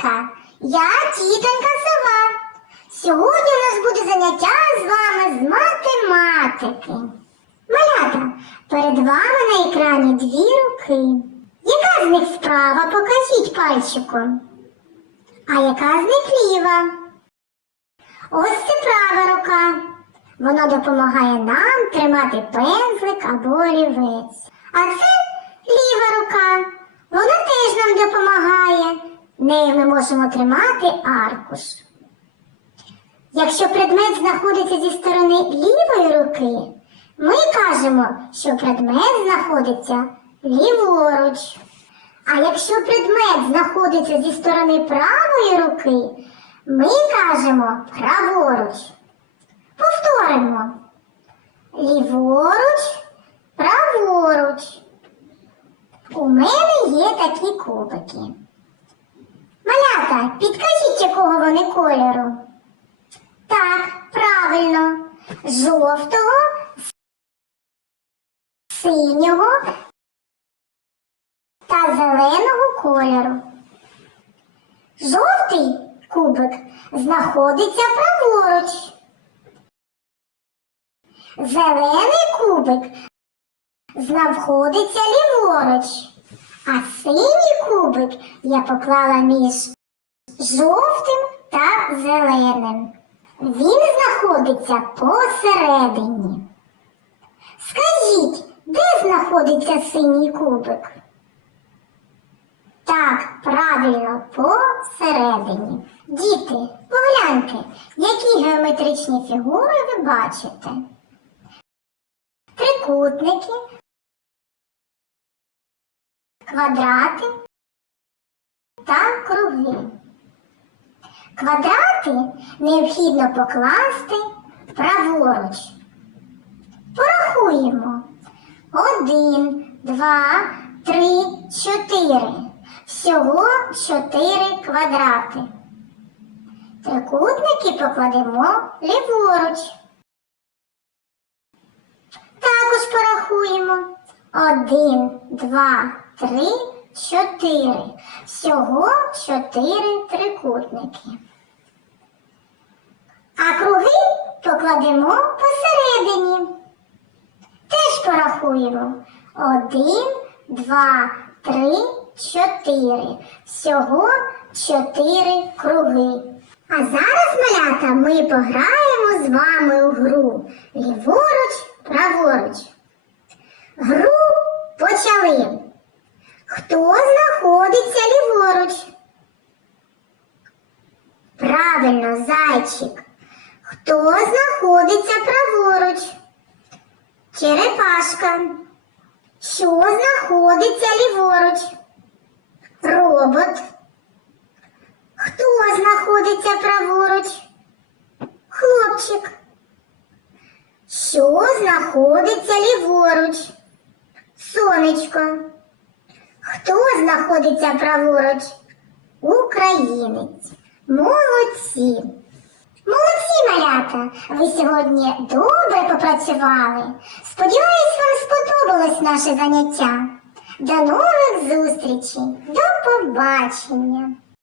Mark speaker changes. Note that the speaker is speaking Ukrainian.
Speaker 1: малятка, я тітонька сова. Сьогодні у нас буде заняття з вами з математики. Малята, перед вами на екрані дві руки. Яка з них справа? Покажіть пальчиком. А яка з них ліва? Ось це права рука. Воно допомагає нам тримати пензлик або олівець. А це ліва рука. Вона теж нам допомагає. Нею ми можемо тримати аркуш. Якщо предмет знаходиться зі сторони лівої руки, ми кажемо, що предмет знаходиться ліворуч. А якщо предмет знаходиться зі сторони правої руки, ми кажемо праворуч. Повторимо. Ліворуч, праворуч. У мене є такі кубики. Малята, підкажіть, якого вони кольору? Так, правильно. Жовтого, синього та зеленого кольору. Жовтий кубик знаходиться праворуч. Зелений кубик знаходиться ліворуч, а синій кубик я поклала між жовтим та зеленим. Він знаходиться посередині. Скажіть, де знаходиться синій кубик? Так, правильно, посередині. Діти, погляньте, які геометричні фігури ви бачите. Трикутники, квадрати та круги. Квадрати необхідно покласти праворуч. Порахуємо. Один, два, три, чотири. Всього чотири квадрати. Трикутники покладемо ліворуч. Також порахуємо. Один, два, три, чотири. Всього чотири трикутники. А круги покладемо посередині. Теж порахуємо. Один, два, три, чотири. Всього чотири круги. А зараз, малята, ми пограємо з вами у гру. Ліворуч, праворуч. Гру почали. Хто знаходиться ліворуч? Правильно, зайчик. Хто знаходиться праворуч? Черепашка. Що знаходиться ліворуч? Робот. Хто знаходиться праворуч? Хлопчик. Що знаходиться ліворуч? Сонечко. Хто знаходиться праворуч? Українець. Молодці. Малята! Ви сьогодні добре попрацювали. Сподіваюсь, вам сподобалось наше заняття. До нових зустрічей. До побачення.